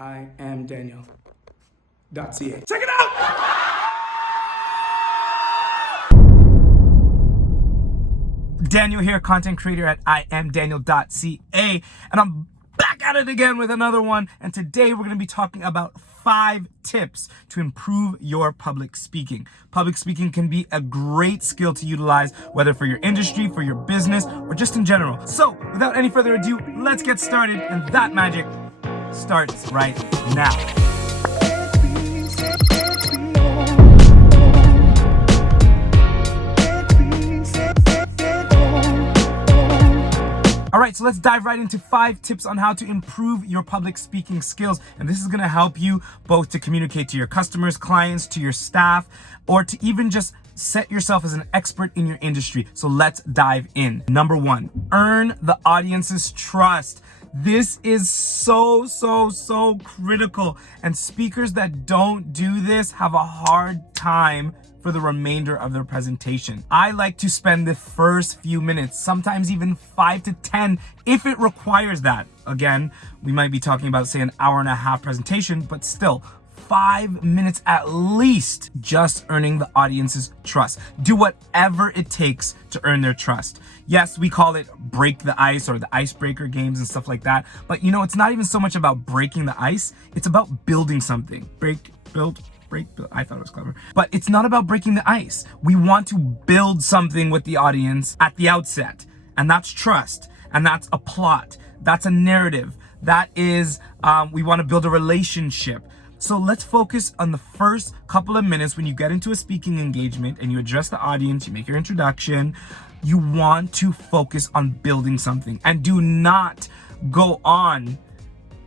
I am Daniel.ca. Check it out! Daniel here, content creator at IamDaniel.ca, and I'm back at it again with another one. And today we're going to be talking about 5 tips to improve your public speaking. Public speaking can be a great skill to utilize, whether for your industry, for your business, or just in general. So without any further ado, let's get started, and that magic starts right now. All right, so let's dive right into 5 tips on how to improve your public speaking skills. And this is gonna help you both to communicate to your customers, clients, to your staff, or to even just set yourself as an expert in your industry. So let's dive in. Number 1, earn the audience's trust. This is so critical. And speakers that don't do this have a hard time for the remainder of their presentation. I like to spend the first few minutes, sometimes even 5 to 10, if it requires that. Again, we might be talking about, say, an hour and a half presentation, but still, 5 minutes at least, just earning the audience's trust. Do whatever it takes to earn their trust. Yes, we call it break the ice or the icebreaker games and stuff like that. But you know, it's not even so much about breaking the ice. It's about building something. Break, build. I thought it was clever. But it's not about breaking the ice. We want to build something with the audience at the outset. And that's trust. And that's a plot. That's a narrative. That is, we want to build a relationship. So let's focus on the first couple of minutes when you get into a speaking engagement and you address the audience, you make your introduction. You want to focus on building something, and do not go on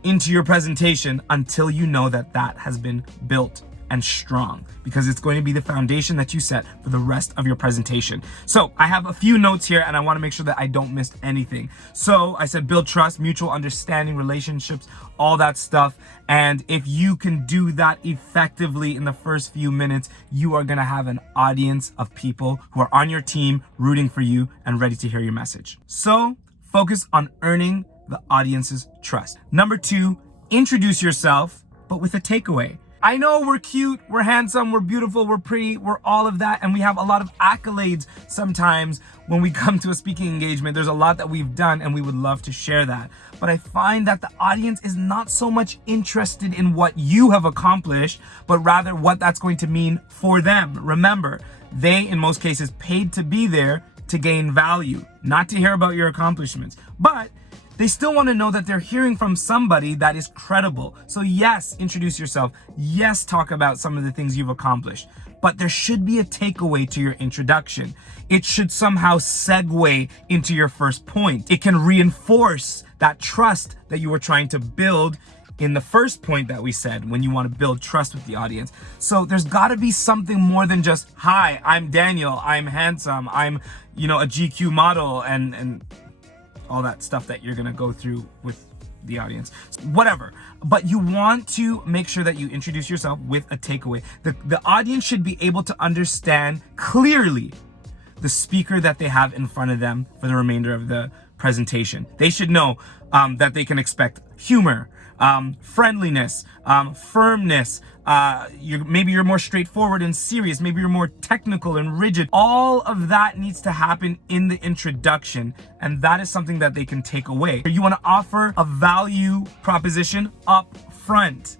into your presentation until you know that that has been built and strong, because it's going to be the foundation that you set for the rest of your presentation. So I have a few notes here and I want to make sure that I don't miss anything. So I said build trust, mutual understanding, relationships, all that stuff. And if you can do that effectively in the first few minutes, you are going to have an audience of people who are on your team, rooting for you and ready to hear your message. So focus on earning the audience's trust. Number 2, introduce yourself, but with a takeaway. I know we're cute, we're handsome, we're beautiful, we're pretty, we're all of that, and we have a lot of accolades sometimes when we come to a speaking engagement. There's a lot that we've done and we would love to share that. But I find that the audience is not so much interested in what you have accomplished, but rather what that's going to mean for them. Remember, they, in most cases, paid to be there to gain value, not to hear about your accomplishments. But they still want to know that they're hearing from somebody that is credible. So yes, introduce yourself. Yes, talk about some of the things you've accomplished. But there should be a takeaway to your introduction. It should somehow segue into your first point. It can reinforce that trust that you were trying to build in the first point that we said, when you want to build trust with the audience. So there's got to be something more than just, hi, I'm Daniel, I'm handsome, I'm, a GQ model, and all that stuff that you're gonna go through with the audience, whatever. But you want to make sure that you introduce yourself with a takeaway. The audience should be able to understand clearly the speaker that they have in front of them for the remainder of the presentation. They should know that they can expect humor, friendliness, firmness. Maybe you're more straightforward and serious. Maybe you're more technical and rigid. All of that needs to happen in the introduction, and that is something that they can take away. You want to offer a value proposition up front.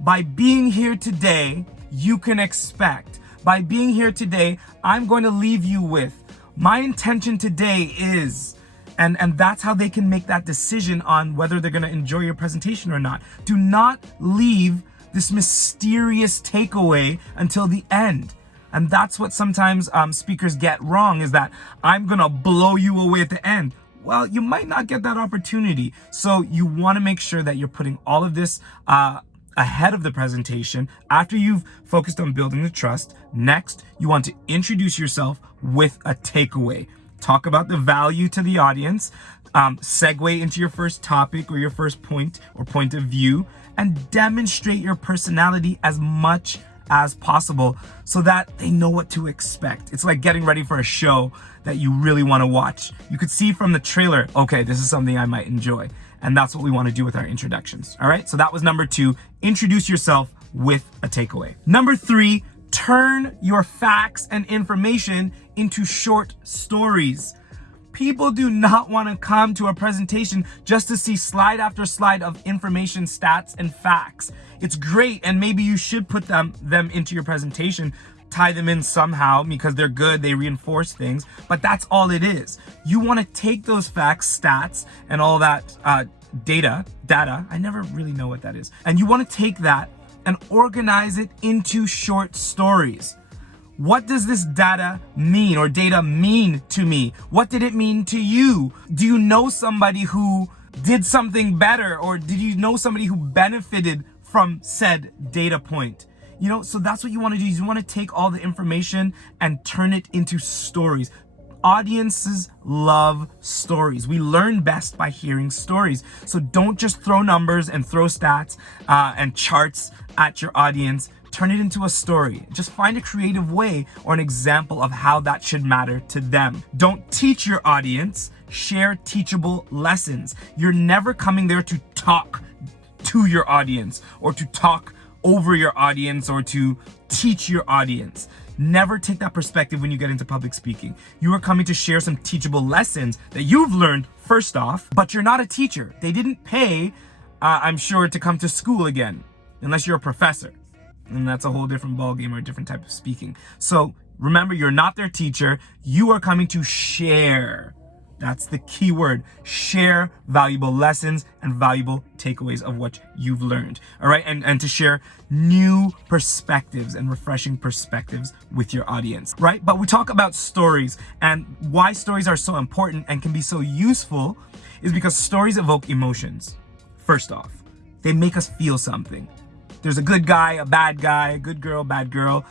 By being here today, you can expect. By being here today, I'm going to leave you with, my intention today is, and that's how they can make that decision on whether they're going to enjoy your presentation or not. Do not leave this mysterious takeaway until the end. And that's what sometimes speakers get wrong, is that I'm going to blow you away at the end. Well, you might not get that opportunity. So you want to make sure that you're putting all of this ahead of the presentation. After you've focused on building the trust, next, you want to introduce yourself with a takeaway. Talk about the value to the audience, segue into your first topic or your first point or point of view, and demonstrate your personality as much as possible so that they know what to expect. It's like getting ready for a show that you really want to watch. You could see from the trailer, okay, this is something I might enjoy. And that's what we want to do with our introductions. All right. So that was number 2. Introduce yourself with a takeaway. Number 3, turn your facts and information into short stories. People do not want to come to a presentation just to see slide after slide of information, stats, and facts. It's great, and maybe you should put them into your presentation, tie them in somehow because they're good, they reinforce things, but that's all it is. You want to take those facts, stats, and all that data, I never really know what that is, and you want to take that and organize it into short stories. What does this data mean to me? What did it mean to you? Do you know somebody who did something better, or did you know somebody who benefited from said data point? So that's what you want to do. Is you want to take all the information and turn it into stories. Audiences love stories. We learn best by hearing stories. So don't just throw numbers and throw stats and charts at your audience. Turn it into a story. Just find a creative way or an example of how that should matter to them. Don't teach your audience. Share teachable lessons. You're never coming there to talk to your audience or to talk over your audience or to teach your audience. Never take that perspective when you get into public speaking. You are coming to share some teachable lessons that you've learned first off, but you're not a teacher. They didn't pay, I'm sure, to come to school again, unless you're a professor. And that's a whole different ballgame or a different type of speaking. So remember, you're not their teacher. You are coming to share. That's the key word. Share valuable lessons and valuable takeaways of what you've learned. All right. And to share new perspectives and refreshing perspectives with your audience. Right. But we talk about stories, and why stories are so important and can be so useful is because stories evoke emotions. First off, they make us feel something. There's a good guy, a bad guy, a good girl, bad girl.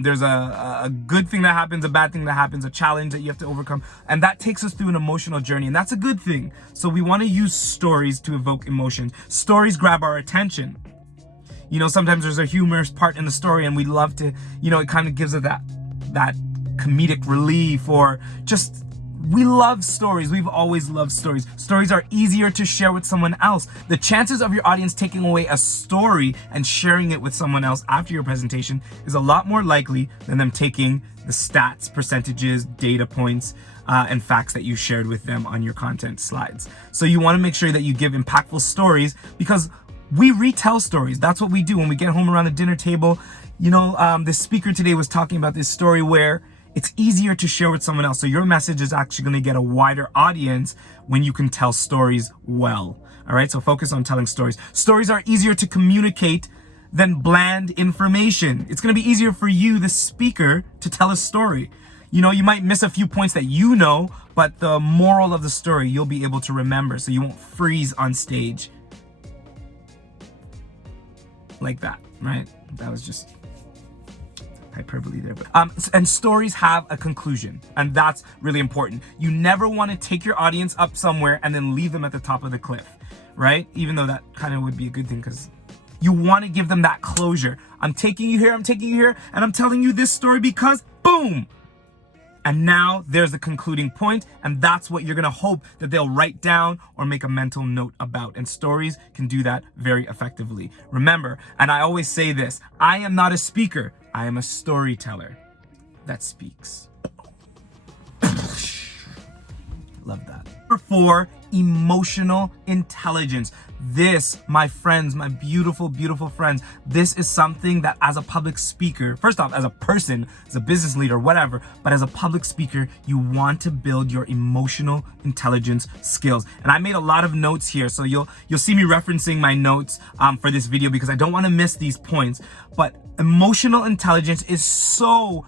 There's a good thing that happens, a bad thing that happens, a challenge that you have to overcome. And that takes us through an emotional journey. And that's a good thing. So we want to use stories to evoke emotions. Stories grab our attention. Sometimes there's a humorous part in the story and we love to, it kind of gives it that comedic relief, or just, we love stories. We've always loved stories. Stories are easier to share with someone else. The chances of your audience taking away a story and sharing it with someone else after your presentation is a lot more likely than them taking the stats, percentages, data points, and facts that you shared with them on your content slides. So you want to make sure that you give impactful stories, because we retell stories. That's what we do when we get home around the dinner table. The speaker today was talking about this story where it's easier to share with someone else. So your message is actually going to get a wider audience when you can tell stories well. All right. So focus on telling stories. Stories are easier to communicate than bland information. It's going to be easier for you, the speaker, to tell a story. You might miss a few points that but the moral of the story you'll be able to remember. So you won't freeze on stage like that. Right. That was just hyperbole there, but and stories have a conclusion, and that's really important. You never want to take your audience up somewhere and then leave them at the top of the cliff, right? Even though that kind of would be a good thing, because you want to give them that closure. I'm taking you here, and I'm telling you this story because boom. And now there's the concluding point, and that's what you're going to hope that they'll write down or make a mental note about. And stories can do that very effectively. Remember, and I always say this, I am not a speaker. I am a storyteller that speaks. Love that. Number 4, emotional intelligence. This, my friends, my beautiful, beautiful friends, this is something that as a public speaker, first off, as a person, as a business leader, whatever, but as a public speaker, you want to build your emotional intelligence skills. And I made a lot of notes here, so you'll see me referencing my notes for this video because I don't want to miss these points. But emotional intelligence is so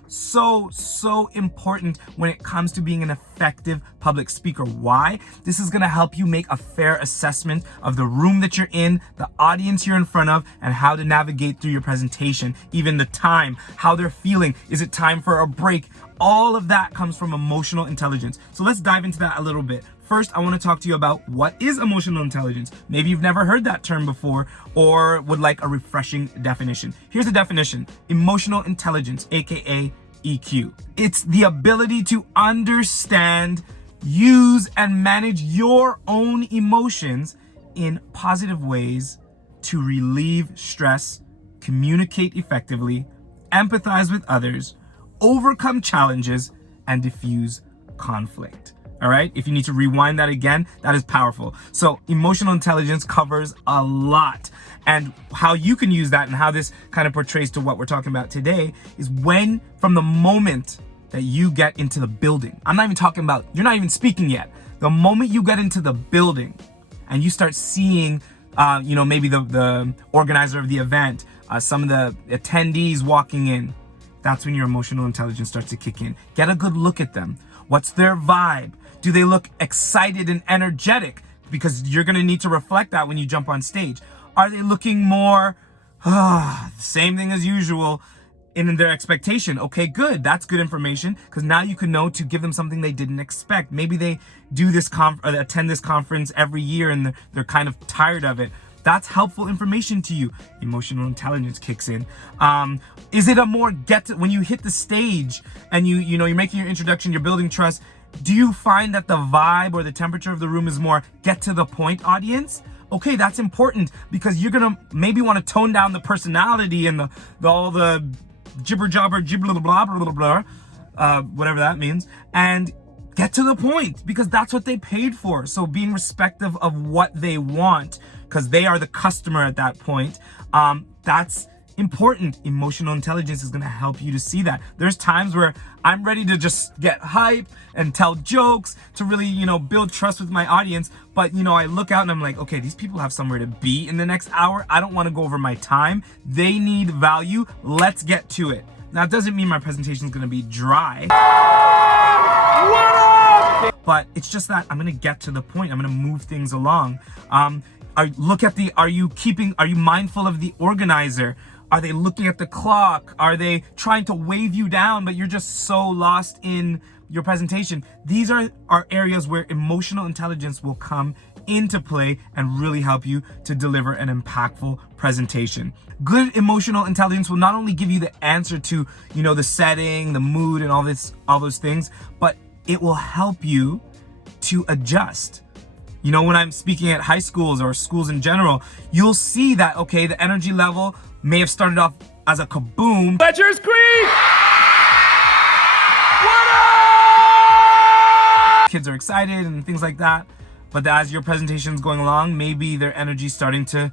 important when it comes to being an effective public speaker. Why? This is going to help you make a fair assessment of the room that you're in, the audience you're in front of, and how to navigate through your presentation, even the time, how they're feeling. Is it time for a break? All of that comes from emotional intelligence. So let's dive into that a little bit. First, I want to talk to you about what is emotional intelligence. Maybe you've never heard that term before or would like a refreshing definition. Here's the definition. Emotional intelligence, aka EQ. It's the ability to understand, use, and manage your own emotions in positive ways to relieve stress, communicate effectively, empathize with others, overcome challenges, and diffuse conflict. All right, if you need to rewind that again, that is powerful. So emotional intelligence covers a lot, and how you can use that and how this kind of portrays to what we're talking about today is when, from the moment that you get into the building, I'm not even talking about, you're not even speaking yet. The moment you get into the building and you start seeing, maybe the organizer of the event, some of the attendees walking in, that's when your emotional intelligence starts to kick in. Get a good look at them. What's their vibe? Do they look excited and energetic? Because you're gonna need to reflect that when you jump on stage. Are they looking more, same thing as usual in their expectation? Okay, good. That's good information, because now you can know to give them something they didn't expect. Maybe they do this attend this conference every year and they're kind of tired of it. That's helpful information to you. Emotional intelligence kicks in. Is it a more when you hit the stage and you're making your introduction, you're building trust, do you find that the vibe or the temperature of the room is more get to the point audience? Okay, that's important, because you're gonna maybe want to tone down the personality and all the jibber jabber blah blah blah blah, whatever that means, and get to the point, because that's what they paid for. So being respectful of what they want, because they are the customer at that point, that's important. Emotional intelligence is going to help you to see that. There's times where I'm ready to just get hype and tell jokes to really, build trust with my audience. But, I look out and I'm like, okay, these people have somewhere to be in the next hour. I don't want to go over my time. They need value. Let's get to it. Now, it doesn't mean my presentation is going to be dry. But it's just that I'm going to get to the point. I'm going to move things along. Are you mindful of the organizer? Are they looking at the clock? Are they trying to wave you down, but you're just so lost in your presentation? These are areas where emotional intelligence will come into play and really help you to deliver an impactful presentation. Good emotional intelligence will not only give you the answer to, the setting, the mood, and all those things, but it will help you to adjust. When I'm speaking at high schools or schools in general, you'll see that, okay, the energy level may have started off as a kaboom. Ledger's Creek! What up? Kids are excited and things like that. But as your presentation's going along, maybe their energy's starting to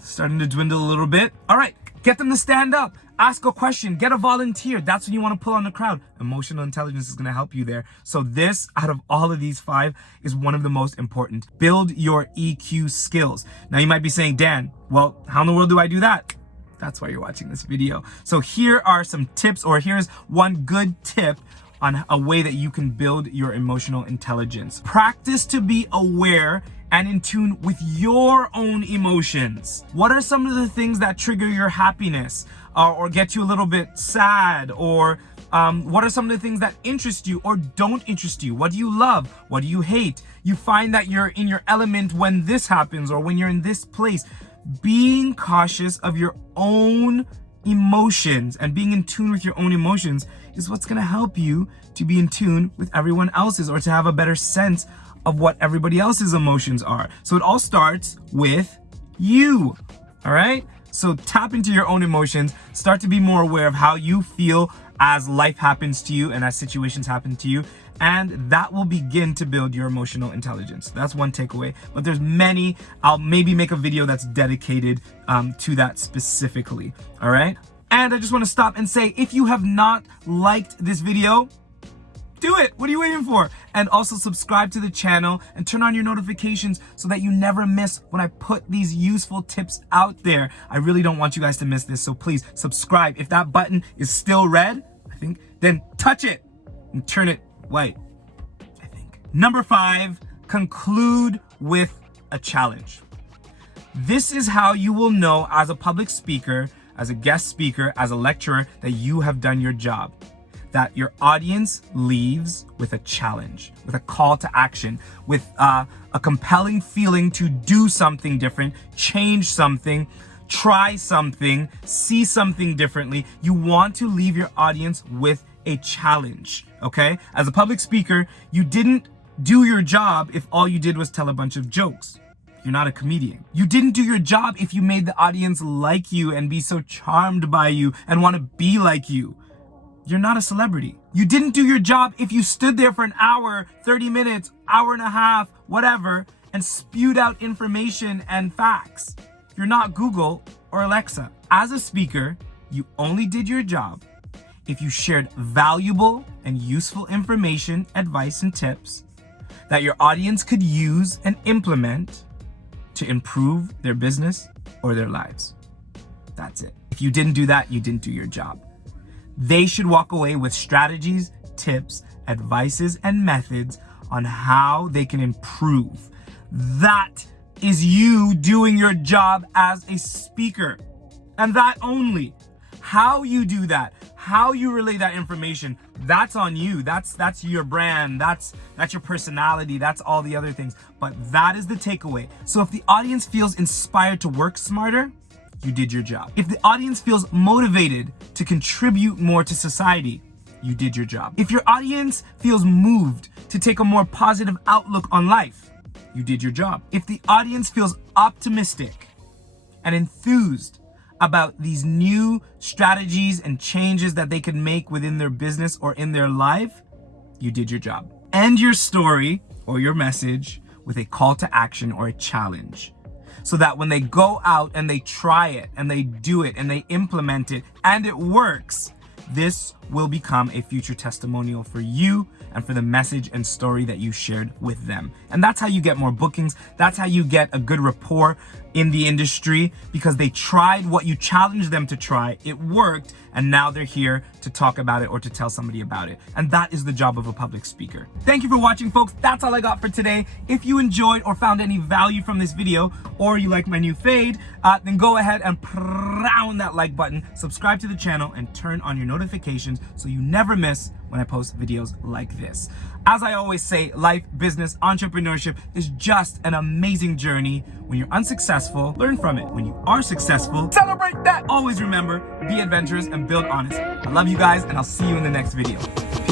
dwindle a little bit. All right, get them to stand up. Ask a question, get a volunteer. That's when you want to pull on the crowd. Emotional intelligence is going to help you there. So this, out of all of these 5, is one of the most important. Build your EQ skills. Now you might be saying, Dan, well, how in the world do I do that? That's why you're watching this video. So here are some tips, or here's one good tip on a way that you can build your emotional intelligence. Practice to be aware and in tune with your own emotions. What are some of the things that trigger your happiness or get you a little bit sad? Or what are some of the things that interest you or don't interest you? What do you love? What do you hate? You find that you're in your element when this happens or when you're in this place. Being cautious of your own emotions and being in tune with your own emotions is what's going to help you to be in tune with everyone else's, or to have a better sense of what everybody else's emotions are. So it all starts with you. All right? So tap into your own emotions, start to be more aware of how you feel as life happens to you and as situations happen to you, and that will begin to build your emotional intelligence. That's one takeaway, but there's many. I'll maybe make a video that's dedicated to that specifically. All right? And I just want to stop and say, if you have not liked this video, do it. What are you waiting for? And also subscribe to the channel and turn on your notifications so that you never miss when I put these useful tips out there. I really don't want you guys to miss this, so please subscribe. If that button is still red, I think, then touch it and turn it white, I think. Number 5, conclude with a challenge. This is how you will know as a public speaker, as a guest speaker, as a lecturer, that you have done your job. That your audience leaves with a challenge, with a call to action, with a compelling feeling to do something different, change something, try something, see something differently. You want to leave your audience with a challenge, okay? As a public speaker, you didn't do your job if all you did was tell a bunch of jokes. You're not a comedian. You didn't do your job if you made the audience like you and be so charmed by you and want to be like you. You're not a celebrity. You didn't do your job if you stood there for an hour, 30 minutes, hour and a half, whatever, and spewed out information and facts. You're not Google or Alexa. As a speaker, you only did your job if you shared valuable and useful information, advice, and tips that your audience could use and implement to improve their business or their lives. That's it. If you didn't do that, you didn't do your job. They should walk away with strategies, tips, advices, and methods on how they can improve. That is you doing your job as a speaker. And that only. How you do that, how you relay that information, that's on you. That's your brand, that's your personality, that's all the other things. But that is the takeaway. So if the audience feels inspired to work smarter, you did your job. If the audience feels motivated to contribute more to society, you did your job. If your audience feels moved to take a more positive outlook on life, you did your job. If the audience feels optimistic and enthused about these new strategies and changes that they can make within their business or in their life, you did your job. End your story or your message with a call to action or a challenge, so that when they go out and they try it and they do it and they implement it and it works, this will become a future testimonial for you and for the message and story that you shared with them. And that's how you get more bookings. That's how you get a good rapport in the industry, because they tried what you challenged them to try. It worked, and now they're here to talk about it or to tell somebody about it. And that is the job of a public speaker. Thank you for watching, folks. That's all I got for today. If you enjoyed or found any value from this video, or you like my new fade, then go ahead and pound that like button, subscribe to the channel, and turn on your notifications so you never miss when I post videos like this. As I always say, life, business, entrepreneurship is just an amazing journey. When you're unsuccessful, learn from it. When you are successful, celebrate that. Always remember, be adventurous and build honest. I love you guys, and I'll see you in the next video. Peace.